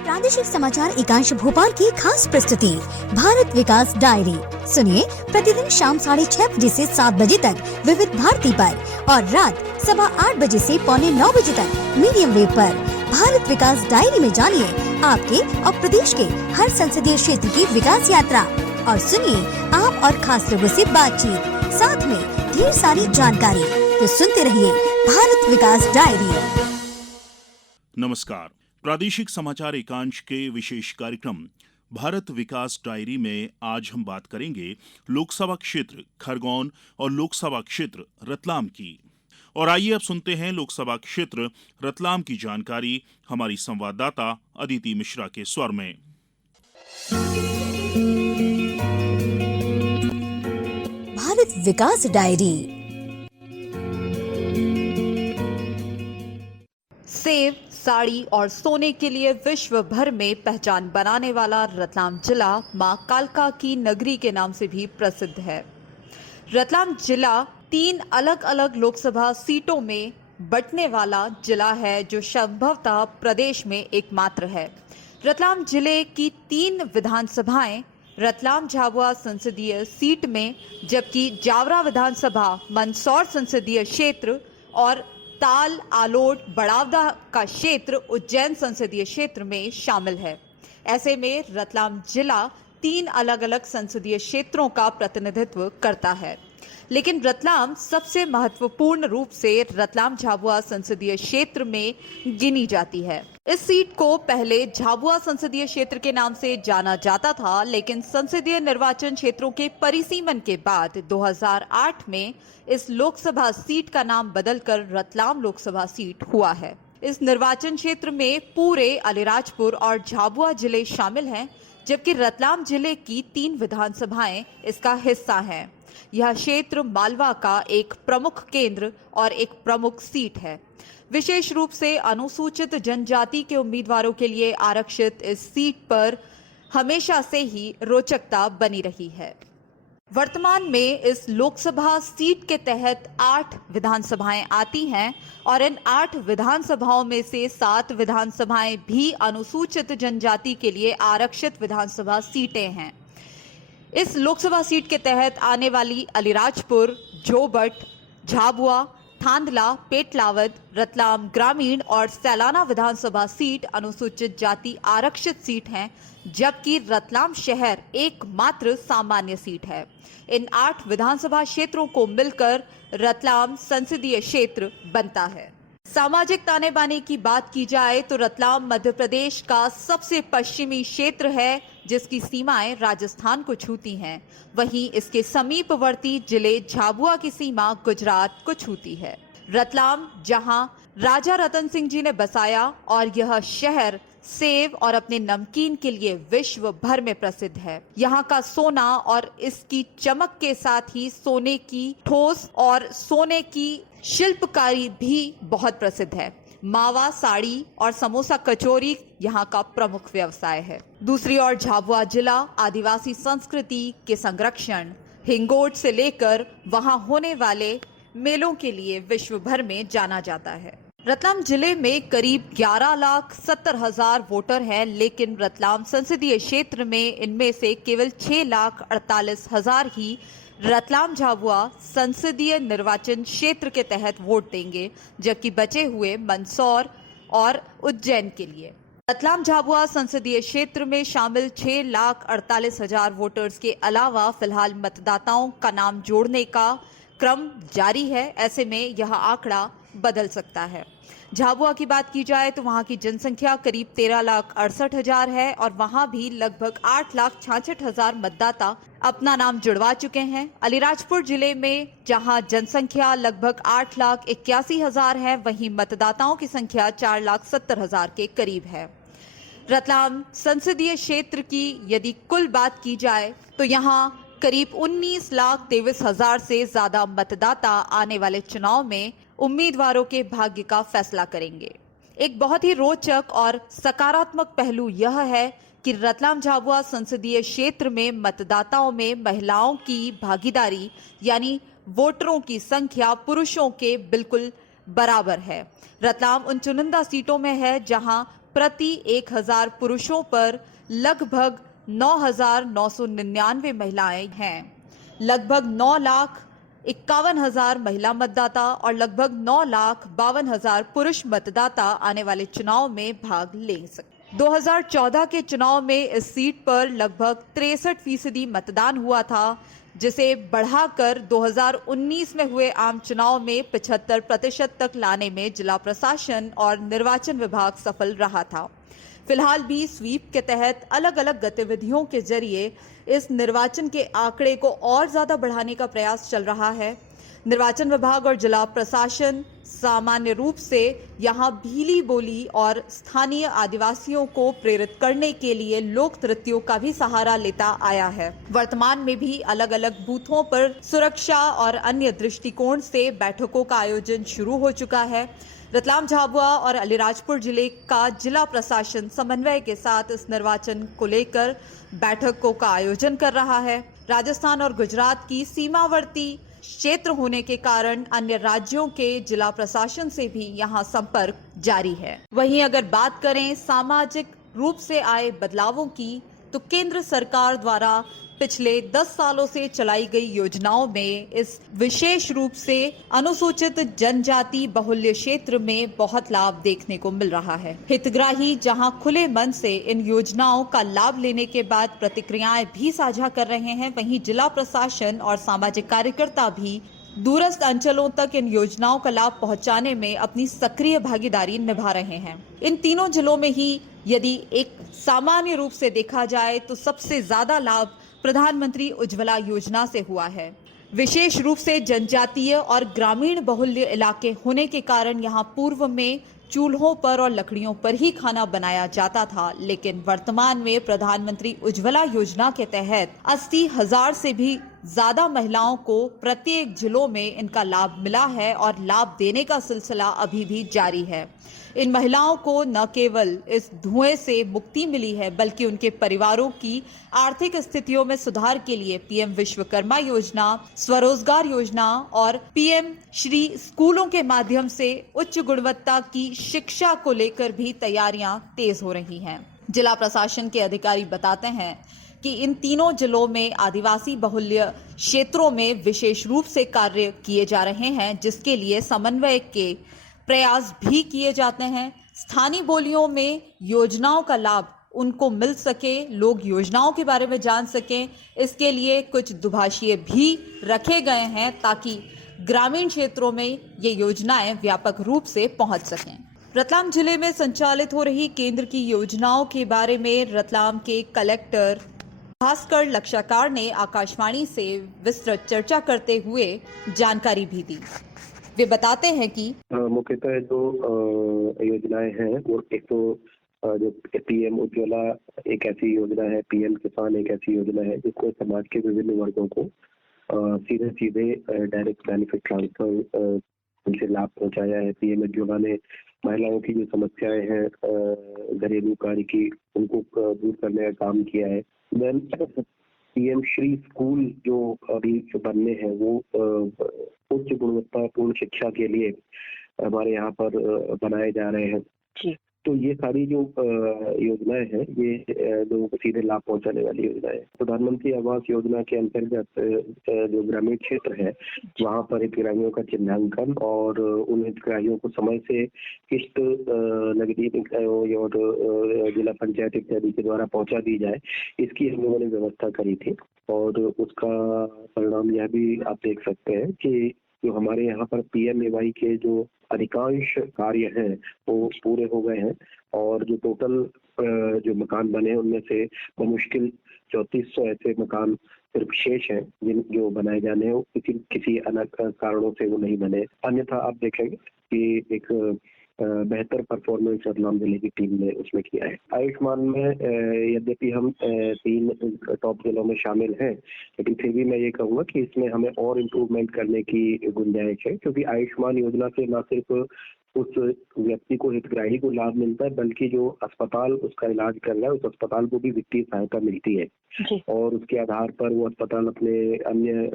प्रादेशिक समाचार एकांश भोपाल की खास प्रस्तुति भारत विकास डायरी सुनिए प्रतिदिन शाम 6:30 बजे से 7 बजे तक विविध भारती पर और रात 8:15 बजे से 8:45 बजे तक मीडियम वेव पर। भारत विकास डायरी में जानिए आपके और प्रदेश के हर संसदीय क्षेत्र की विकास यात्रा और सुनिए आप और खास लोगों से बातचीत, साथ में ढेर सारी जानकारी। तो सुनते रहिए भारत विकास डायरी। नमस्कार। प्रादेशिक समाचार एकांश के विशेष कार्यक्रम भारत विकास डायरी में आज हम बात करेंगे लोकसभा क्षेत्र खरगोन और लोकसभा क्षेत्र रतलाम की। और आइए अब सुनते हैं लोकसभा क्षेत्र रतलाम की जानकारी हमारी संवाददाता अदिति मिश्रा के स्वर में। भारत विकास डायरी। सेब, साड़ी और सोने के लिए विश्व भर में पहचान बनाने वाला रतलाम जिला मां कालका की नगरी के नाम से भी प्रसिद्ध है। रतलाम जिला 3 अलग अलग लोकसभा सीटों में बंटने वाला जिला है, जो संभवतः प्रदेश में एकमात्र है। रतलाम जिले की 3 विधानसभाएं रतलाम झाबुआ संसदीय सीट में, जबकि जावरा विधानसभा मंदसौर संसदीय क्षेत्र और ताल आलोट बड़ावदा का क्षेत्र उज्जैन संसदीय क्षेत्र में शामिल है। ऐसे में रतलाम जिला 3 अलग अलग संसदीय क्षेत्रों का प्रतिनिधित्व करता है, लेकिन रतलाम सबसे महत्वपूर्ण रूप से रतलाम झाबुआ संसदीय क्षेत्र में गिनी जाती है। इस सीट को पहले झाबुआ संसदीय क्षेत्र के नाम से जाना जाता था, लेकिन संसदीय निर्वाचन क्षेत्रों के परिसीमन के बाद 2008 में इस लोकसभा सीट का नाम बदलकर रतलाम लोकसभा सीट हुआ है। इस निर्वाचन क्षेत्र में पूरे अलीराजपुर और झाबुआ जिले शामिल हैं, जबकि रतलाम जिले की 3 विधानसभाएं इसका हिस्सा हैं। यह क्षेत्र मालवा का एक प्रमुख केंद्र और एक प्रमुख सीट है। विशेष रूप से अनुसूचित जनजाति के उम्मीदवारों के लिए आरक्षित इस सीट पर हमेशा से ही रोचकता बनी रही है। वर्तमान में इस लोकसभा सीट के तहत 8 विधानसभाएं आती हैं और इन 8 विधानसभाओं में से 7 विधानसभाएं भी अनुसूचित जनजाति के लिए आरक्षित विधानसभा सीटें हैं। इस लोकसभा सीट के तहत आने वाली अलीराजपुर, जोबट, झाबुआ, थांदला, पेटलावद, रतलाम ग्रामीण और सैलाना विधानसभा सीट अनुसूचित जाति आरक्षित सीट हैं, जबकि रतलाम शहर एकमात्र सामान्य सीट है। इन 8 विधानसभा क्षेत्रों को मिलकर रतलाम संसदीय क्षेत्र बनता है। सामाजिक ताने बाने की बात की जाए तो रतलाम मध्य प्रदेश का सबसे पश्चिमी क्षेत्र है, जिसकी सीमाएं राजस्थान को छूती हैं। वहीं इसके समीपवर्ती जिले झाबुआ की सीमा गुजरात को छूती है। रतलाम, जहां राजा रतन सिंह जी ने बसाया, और यह शहर सेब और अपने नमकीन के लिए विश्व भर में प्रसिद्ध है। यहाँ का सोना और इसकी चमक के साथ ही सोने की ठोस और सोने की शिल्पकारी भी बहुत प्रसिद्ध है। मावा साड़ी और समोसा कचौरी यहाँ का प्रमुख व्यवसाय है। दूसरी ओर झाबुआ जिला आदिवासी संस्कृति के संरक्षण, हिंगोट से लेकर वहां होने वाले मेलों के लिए विश्व भर में जाना जाता है। रतलाम जिले में करीब 11,70,000 वोटर हैं, लेकिन रतलाम संसदीय क्षेत्र में इनमें से केवल 6,48,000 ही रतलाम झाबुआ संसदीय निर्वाचन क्षेत्र के तहत वोट देंगे, जबकि बचे हुए मंदसौर और उज्जैन के लिए। रतलाम झाबुआ संसदीय क्षेत्र में शामिल 6,48,000 वोटर्स के अलावा फिलहाल मतदाताओं का नाम जोड़ने का क्रम जारी है। ऐसे में यह आंकड़ा बदल सकता है। झाबुआ की बात की जाए तो वहां की जनसंख्या करीब 13,68,000 है और वहां भी लगभग 8,66,000 मतदाता अपना नाम जुड़वा चुके हैं। अलीराजपुर जिले में जहां जनसंख्या लगभग 8,81,000 है, वहीं मतदाताओं की संख्या 4,70,000 के करीब है। रतलाम संसदीय क्षेत्र की यदि कुल बात की जाए तो यहाँ करीब 19,23,000 से ज्यादा मतदाता आने वाले चुनाव में उम्मीदवारों के भाग्य का फैसला करेंगे। एक बहुत ही रोचक और सकारात्मक पहलू यह है कि रतलाम झाबुआ संसदीय क्षेत्र में मतदाताओं में महिलाओं की भागीदारी यानी वोटरों की संख्या पुरुषों के बिल्कुल बराबर है। रतलाम उन चुनिंदा सीटों में है जहां प्रति 1000 पुरुषों पर लगभग 9,999 महिलाएं हैं। लगभग 9,51,000 महिला मतदाता और लगभग 9,52,000 पुरुष मतदाता आने वाले चुनाव में भाग ले सकते। 2014 के चुनाव में इस सीट पर लगभग 63% मतदान हुआ था, जिसे बढ़ाकर 2019 में हुए आम चुनाव में 75% तक लाने में जिला प्रशासन और निर्वाचन विभाग सफल रहा था। फिलहाल भी स्वीप के तहत अलग अलग गतिविधियों के जरिए इस निर्वाचन के आंकड़े को और ज्यादा बढ़ाने का प्रयास चल रहा है। निर्वाचन विभाग और जिला प्रशासन सामान्य रूप से यहां भीली बोली और स्थानीय आदिवासियों को प्रेरित करने के लिए लोक नृत्यों का भी सहारा लेता आया है। वर्तमान में भी अलग अलग बूथों पर सुरक्षा और अन्य दृष्टिकोण से बैठकों का आयोजन शुरू हो चुका है। रतलाम, झाबुआ और अलीराजपुर जिले का जिला प्रशासन समन्वय के साथ इस निर्वाचन को लेकर बैठकों का आयोजन कर रहा है। राजस्थान और गुजरात की सीमावर्ती क्षेत्र होने के कारण अन्य राज्यों के जिला प्रशासन से भी यहां संपर्क जारी है। वहीं अगर बात करें सामाजिक रूप से आए बदलावों की, तो केंद्र सरकार द्वारा पिछले 10 सालों से चलाई गई योजनाओं में इस विशेष रूप से अनुसूचित जनजाति बहुल्य क्षेत्र में बहुत लाभ देखने को मिल रहा है। हितग्राही जहां खुले मन से इन योजनाओं का लाभ लेने के बाद प्रतिक्रियाएं भी साझा कर रहे हैं, वहीं जिला प्रशासन और सामाजिक कार्यकर्ता भी दूरस्थ अंचलों तक इन योजनाओं का लाभ पहुंचाने में अपनी सक्रिय भागीदारी निभा रहे हैं। इन तीनों जिलों में ही यदि एक सामान्य रूप से देखा जाए तो सबसे ज्यादा लाभ प्रधानमंत्री उज्ज्वला योजना से हुआ है। विशेष रूप से जनजातीय और ग्रामीण बहुल्य इलाके होने के कारण यहाँ पूर्व में चूल्हों पर और लकड़ियों पर ही खाना बनाया जाता था, लेकिन वर्तमान में प्रधानमंत्री उज्ज्वला योजना के तहत 80,000 से भी ज्यादा महिलाओं को प्रत्येक जिलों में इनका लाभ मिला है और लाभ देने का सिलसिला अभी भी जारी है। इन महिलाओं को न केवल इस धुएं से मुक्ति मिली है, बल्कि उनके परिवारों की आर्थिक स्थितियों में सुधार के लिए पीएम विश्वकर्मा योजना, स्वरोजगार योजना और पीएम श्री स्कूलों के माध्यम से उच्च गुणवत्ता की शिक्षा को लेकर भी तैयारियां तेज हो रही हैं। जिला प्रशासन के अधिकारी बताते हैं कि इन तीनों जिलों में आदिवासी बहुल्य क्षेत्रों में विशेष रूप से कार्य किए जा रहे हैं, जिसके लिए समन्वय के प्रयास भी किए जाते हैं। स्थानीय बोलियों में योजनाओं का लाभ उनको मिल सके, लोग योजनाओं के बारे में जान सकें, इसके लिए कुछ दुभाषिए भी रखे गए हैं ताकि ग्रामीण क्षेत्रों में ये योजनाएं व्यापक रूप से पहुंच सकें। रतलाम जिले में संचालित हो रही केंद्र की योजनाओं के बारे में रतलाम के कलेक्टर भास्कर लक्षाकार ने आकाशवाणी से विस्तृत चर्चा करते हुए जानकारी भी दी। वे बताते हैं कि मुख्यतः जो योजनाएं हैं वो एक तो जो पीएम उज्ज्वला एक ऐसी योजना है, पीएम किसान एक ऐसी योजना है जिसको समाज के विभिन्न वर्गों को सीधे डायरेक्ट बेनिफिट ट्रांसफर उनसे लाभ पहुंचाया है। पीएम उज्ज्वला ने महिलाओं की जो समस्याएं हैं घरेलू कार्य की, उनको दूर करने का काम किया है। देन पीएम श्री स्कूल जो अभी बनने हैं वो उच्च गुणवत्तापूर्ण शिक्षा के लिए हमारे यहाँ पर बनाए जा रहे हैं। तो ये सारी जो योजनाएं हैं ये लोगों को सीधे लाभ पहुंचाने वाली योजनाएं हैं। प्रधानमंत्री आवास योजना के अंतर्गत जो ग्रामीण क्षेत्र है वहाँ पर हितग्राहियों का चिन्हांकन और उन हितग्राहियों को समय से किस्त नगदी निकायों और जिला पंचायत इत्यादि के द्वारा पहुंचा दी जाए, इसकी हम लोगों ने व्यवस्था करी थी। और उसका परिणाम यह भी आप देख सकते हैं कि जो हमारे यहाँ पर पीएमएवाई के जो अधिकांश कार्य हैं वो पूरे हो गए हैं और जो टोटल जो मकान बने उनमें से बमुश्किल 3400 ऐसे मकान सिर्फ शेष हैं जिन जो बनाए जाने हैं, किसी अलग कारणों से वो नहीं बने। अन्यथा आप देखेंगे कि एक बेहतर परफॉर्मेंस रतलाम जिले की टीम ने उसमें किया है। आयुष्मान में यद्यपि हम 3 टॉप जिलों में शामिल हैं, लेकिन फिर भी मैं ये कहूँगा कि इसमें हमें और इम्प्रूवमेंट करने की गुंजाइश है, क्योंकि आयुष्मान योजना से न सिर्फ उस व्यक्ति को, हितग्राही को लाभ मिलता है, बल्कि जो अस्पताल उसका इलाज कर रहा है उस अस्पताल को भी वित्तीय सहायता मिलती है और उसके आधार पर वो अस्पताल अपने अन्य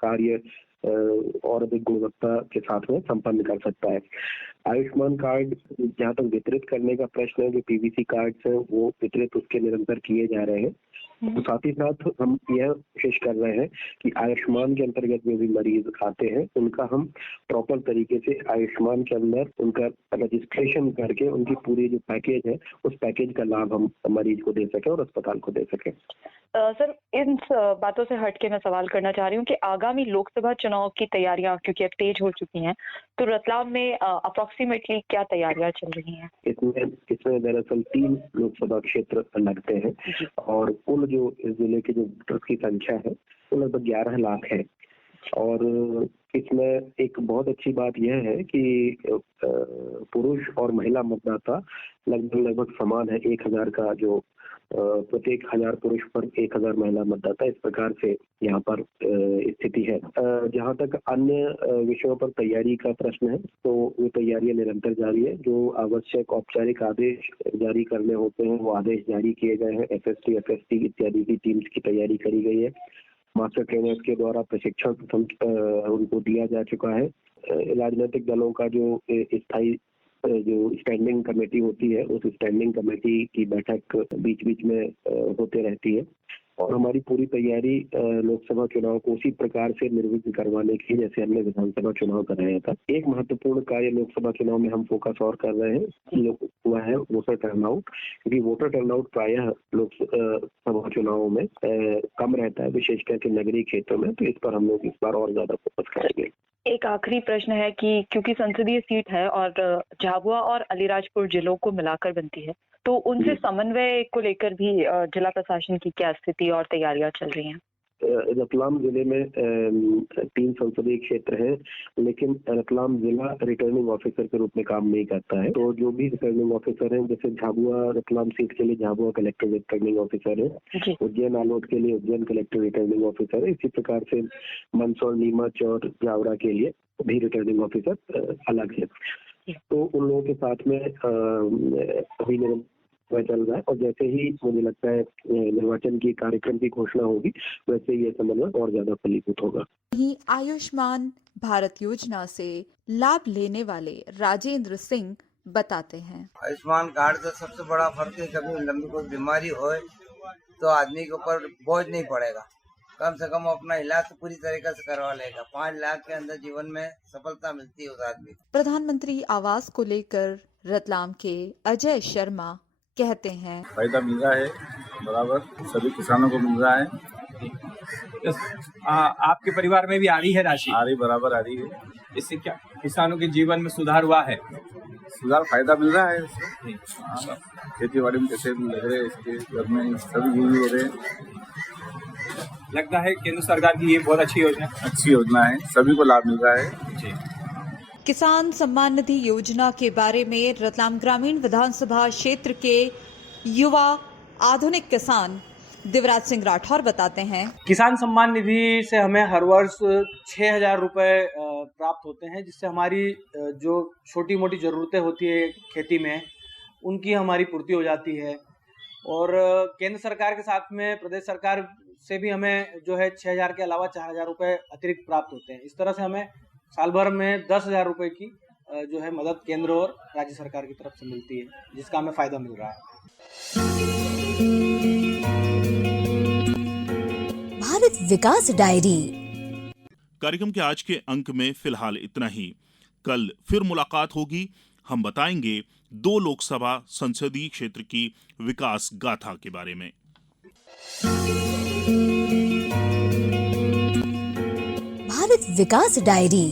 कार्य और अधिक गुणवत्ता के साथ में संपन्न कर सकता है। आयुष्मान कार्ड जहाँ तक वितरित करने का प्रश्न है, जो पीवीसी कार्ड्स हैं वो वितरित उसके निरंतर किए जा रहे हैं। तो साथ ही साथ हम यह कोशिश कर रहे हैं कि आयुष्मान के अंतर्गत जो भी मरीज आते हैं उनका हम प्रॉपर तरीके से आयुष्मान के अंदर उनका रजिस्ट्रेशन करके उनकी पूरी जो पैकेज है उस पैकेज का लाभ हम मरीज को दे सकें और अस्पताल को दे सकें। सर, इन बातों से हट के मैं सवाल करना चाह रही हूँ कि आगामी लोकसभा चुनाव की तैयारियां क्योंकि अब तेज हो चुकी हैं, तो रतलाम में अप्रोक्सीमेटली क्या तैयारियां चल रही हैं? इसमें दरअसल 3 लोकसभा क्षेत्र लगते हैं और कुल जो इस जिले के जो वोटर्स की संख्या है वो लगभग 11 लाख है। और इसमें एक बहुत अच्छी बात यह है कि पुरुष और महिला मतदाता लगभग समान है। 1000 का जो प्रत्येक 1000 पुरुष पर 1000 महिला मतदाता, इस प्रकार से यहाँ पर स्थिति है। जहाँ तक अन्य विषयों पर तैयारी का प्रश्न है तो वो तैयारियां निरंतर जारी है। जो आवश्यक औपचारिक आदेश जारी करने होते हैं वो आदेश जारी किए गए हैं। एसएसटी, एफएसटी इत्यादि की टीम्स की तैयारी करी गई है। मास्टर ट्रेनर्स के द्वारा प्रशिक्षण उनको दिया जा चुका है। राजनीतिक दलों का जो स्थायी जो स्टैंडिंग कमेटी होती है उस स्टैंडिंग कमेटी की बैठक बीच बीच में होते रहती है और हमारी पूरी तैयारी लोकसभा चुनाव को उसी प्रकार से निर्विघ्न करवाने की जैसे हमने विधानसभा चुनाव कराया था। एक महत्वपूर्ण कार्य लोकसभा चुनाव में हम फोकस और कर रहे हैं, वह है वोटर टर्नआउट, क्योंकि वोटर टर्नआउट प्रायः लोकसभा चुनावों में कम रहता है, विशेष करके नगरीय क्षेत्रों में। तो इस पर हम लोग इस बार और ज्यादा फोकस करेंगे। एक आखिरी प्रश्न है कि क्योंकि संसदीय सीट है और झाबुआ और अलीराजपुर जिलों को मिलाकर बनती है, तो उनसे समन्वय को लेकर भी जिला प्रशासन की क्या स्थिति और तैयारियां चल रही हैं? रतलाम जिले में 3 संसदीय क्षेत्र हैं, लेकिन रतलाम जिला रिटर्निंग ऑफिसर के रूप में काम नहीं करता है। तो जो भी रिटर्निंग ऑफिसर हैं, जैसे झाबुआ रतलाम सीट के लिए झाबुआ कलेक्टर रिटर्निंग ऑफिसर है, उज्जैन आलोट के लिए उज्जैन कलेक्टर रिटर्निंग ऑफिसर है। इसी प्रकार से मंदसौर, नीमच और जावरा के लिए भी रिटर्निंग ऑफिसर अलग है। तो उन लोगों के साथ में अभी चल रहा है और जैसे ही मुझे लगता है निर्वाचन की कार्यक्रम की घोषणा होगी वैसे ये समन्वय और ज्यादा फलीभूत होगा। वहीं आयुष्मान भारत योजना से लाभ लेने वाले राजेंद्र सिंह बताते हैं। आयुष्मान कार्ड का सबसे बड़ा फर्क है, कभी लंबी कोई बीमारी हो तो आदमी के ऊपर बोझ नहीं पड़ेगा। कम से कम अपना इलाज तो पूरी तरीके से करवा लेगा। 5 लाख के अंदर जीवन में सफलता मिलती है उस आदमी को। प्रधानमंत्री आवास को लेकर रतलाम के अजय शर्मा कहते हैं, फायदा मिल रहा है, बराबर सभी किसानों को मिल रहा है। आपके परिवार में भी आ रही है राशि? आ रही, बराबर आ रही है। इससे क्या किसानों के जीवन में सुधार हुआ है? सुधार, फायदा मिल रहा है इससे। खेती बाड़ी में कैसे लग रहे हैं, इसके घर में सभी यूज हो रहे हैं। लगता है केंद्र सरकार की ये बहुत अच्छी योजना है, सभी को लाभ मिल रहा है जी। किसान सम्मान निधि योजना के बारे में रतलाम ग्रामीण विधानसभा क्षेत्र के युवा आधुनिक किसान दिवराज सिंह राठौर बताते हैं। किसान सम्मान निधि से हमें हर वर्ष 6,000 रुपए प्राप्त होते हैं, जिससे हमारी जो छोटी मोटी ज़रूरतें होती है खेती में उनकी हमारी पूर्ति हो जाती है। और केंद्र सरकार के साथ में प्रदेश सरकार से भी हमें जो है 6,000 के अलावा 4,000 रुपए अतिरिक्त प्राप्त होते हैं। इस तरह से हमें साल भर में 10,000 रुपए की जो है मदद केंद्र और राज्य सरकार की तरफ से मिलती है, जिसका हमें फायदा मिल रहा है। भारत विकास डायरी। कार्यक्रम के आज के अंक में फिलहाल इतना ही। कल फिर मुलाकात होगी। हम बताएंगे 2 लोकसभा संसदीय क्षेत्र की विकास गाथा के बारे में। भारत विकास डायरी।